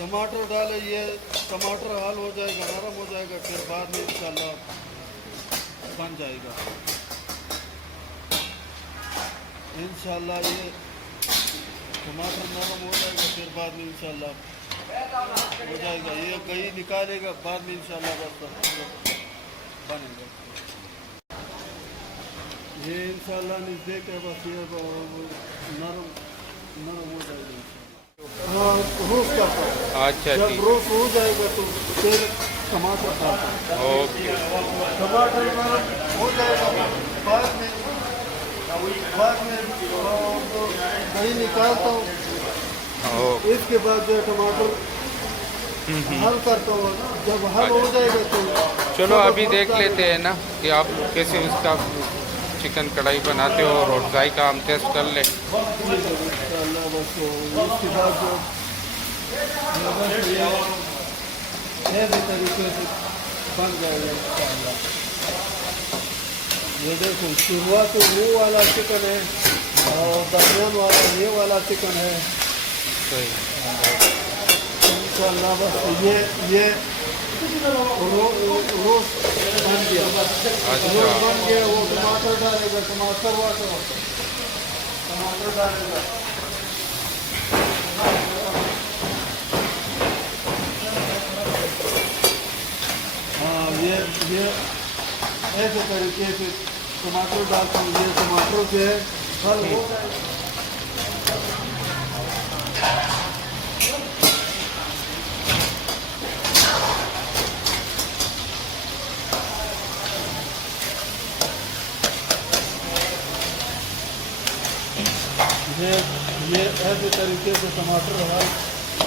टमाटर डाले, ये टमाटर हाल हो जाएगा, नरम हो जाएगा, फिर बाद में इंशाल्लाह बन जाएगा इंशाल्लाह। ये टमाटर नरम हो जाएगा, फिर बाद में इंशाल्लाह हो जाएगा। ये कहीं निकालेगा, बाद में इंशाल्लाह बस बनेगा। ये इंशाल्लाह नज़दीक है, बस ये नरम नरम हो जाएगा। हाँ, रोस्ट करता है। अच्छा, जब ठीक। रोस्ट हो जाएगा तो फिर टमाटर डालता है। ओके। टमाटर नरम हो जाएगा, बाद में दही निकालता हूँ। इसके बाद जो टमाटर हल करता हूँ, जब हल हो जाएगा तो चलो अभी देख लेते हैं ना कि आप कैसे उसका चिकन कढ़ाई बनाते हो, और जायका हम टेस्ट कर ले। इंशाल्लाह बस इसके बाद जो ऐसे तरीके से बन जाएगा इंशाल्लाह। ये देखो, शुरुआत तो वो वाला चिकन है और दरमियान वाला ये वाला चिकन है। सही। इंशाल्लाह बस ये रोस्ट बन गया। रोस्ट बन गया, वो टमाटर डालेगा, टमाटर डालेगा। हाँ, ये ऐसे तरीके से टमाटर डालता हूँ। ये टमाटर जो है हल हो जाएगा। ये ऐसे तरीके से टमाटर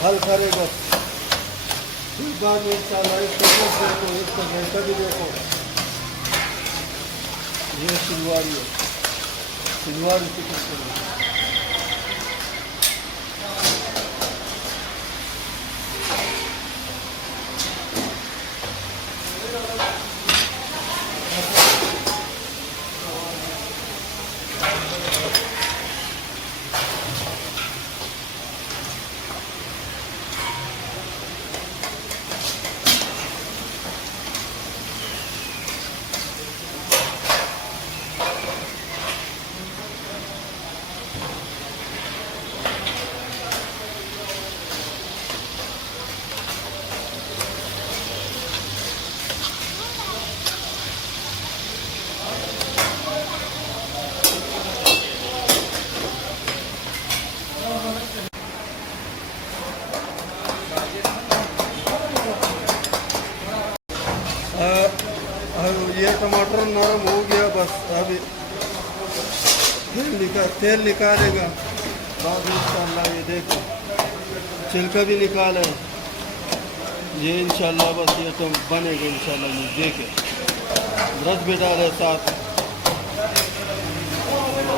हल करेगा। फिर बाद में इंशाल्लाह इसको देखो, इसका जैसा भी देखो, ये सिलवारी चिकन करेगा। ये टमाटर नरम हो गया, बस अभी तेल निकालेगा। बाद में इंशाल्लाह ये देखो छिलका भी निकाला है। ये इंशाल्लाह बस ये तो बनेगा इंशाल्लाह। ये देखे रस भी डाले साथ,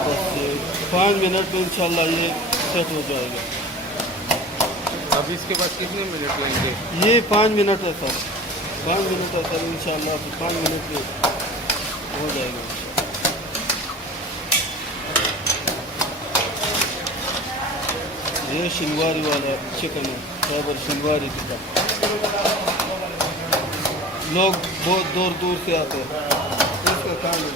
बस 5 मिनट में इंशाल्लाह ये सेट हो जाएगा। अब इसके बाद कितने मिनट लेंगे? ये 5 मिनट है सर, 5 मिनट है सर इंशाल्लाह। 5 मिनट में हो जाएगा। ये शिलवारी वाला चिकन है, खैबर शिलवारी चिकन। लोग बहुत दूर दूर से आते हैं इसका काम है।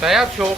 Tayar çok.